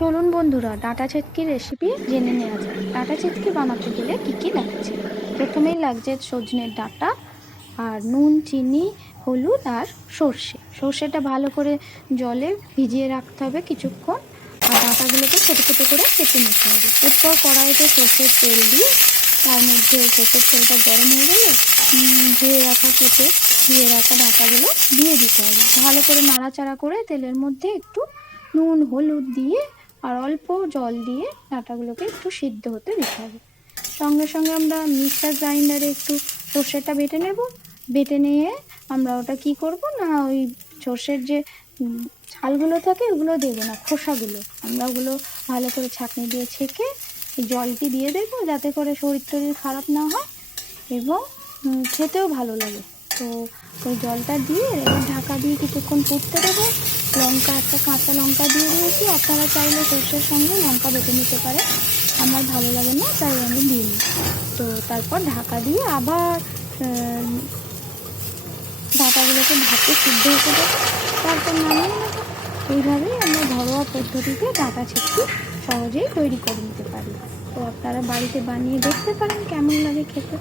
চলুন বন্ধুরা, ডাঁটা ছেটকির রেসিপি জেনে নেওয়া যাক। ডাঁটা ছেটকি বানাতে গেলে কী কী লাগছে। প্রথমেই লাগছে সজনের ডাঁটা, আর নুন, চিনি, হলুদ আর সর্ষেটা ভালো করে জলে ভিজিয়ে রাখতে হবে কিছুক্ষণ। আর ডাঁটাগুলোকে ছোটো ছোটো করে কেটে নিতে হবে। এরপর কড়াইতে সর্ষের তেল দিয়ে তার মধ্যে সর্ষের তেলটা গরম হয়ে গেলে ধুয়ে রাখা ডাঁটাগুলো দিয়ে দিতে হবে। ভালো করে নাড়াচাড়া করে তেলের মধ্যে একটু নুন, হলুদ দিয়ে আর অল্প জল দিয়ে ডাঁটাগুলোকে একটু সিদ্ধ হতে দিতে হবে। সঙ্গে সঙ্গে আমরা মিক্সার গ্রাইন্ডারে একটু সর্ষেটা বেটে নেব। বেটে নিয়ে আমরা ওটা কি করব না, ওই সর্ষের যে ছালগুলো থাকে ওগুলো দেবো না, খোসাগুলো আমরা ওগুলো ভালো করে ছাঁকনি দিয়ে ছেঁকে জলটি দিয়ে দেবো, যাতে করে শরীর খারাপ না হয় এবং খেতেও ভালো লাগে। তো ওই জলটা দিয়ে এবার ঢাকা দিয়ে কিছুক্ষণ ফুটতে দেবো। একটা কাঁচা লঙ্কা দিয়ে দিয়েছি, আপনারা চাইলে সর্ষের সঙ্গে লঙ্কা বেটে নিতে পারে, আমার ভালো লাগে না তাই আমি দিই। তো তারপর ঢাকা দিয়ে আবার ডাঁটাগুলোকে ভাতে সিদ্ধ হতে দেবো, তারপর নামিয়ে নেবো। এইভাবেই আমরা ঘরোয়া পদ্ধতিতে ডাঁটা ছেটকি সহজেই তৈরি করে নিতে পারি। তো আপনারা বাড়িতে বানিয়ে দেখতে পারেন কেমন লাগে খেতে।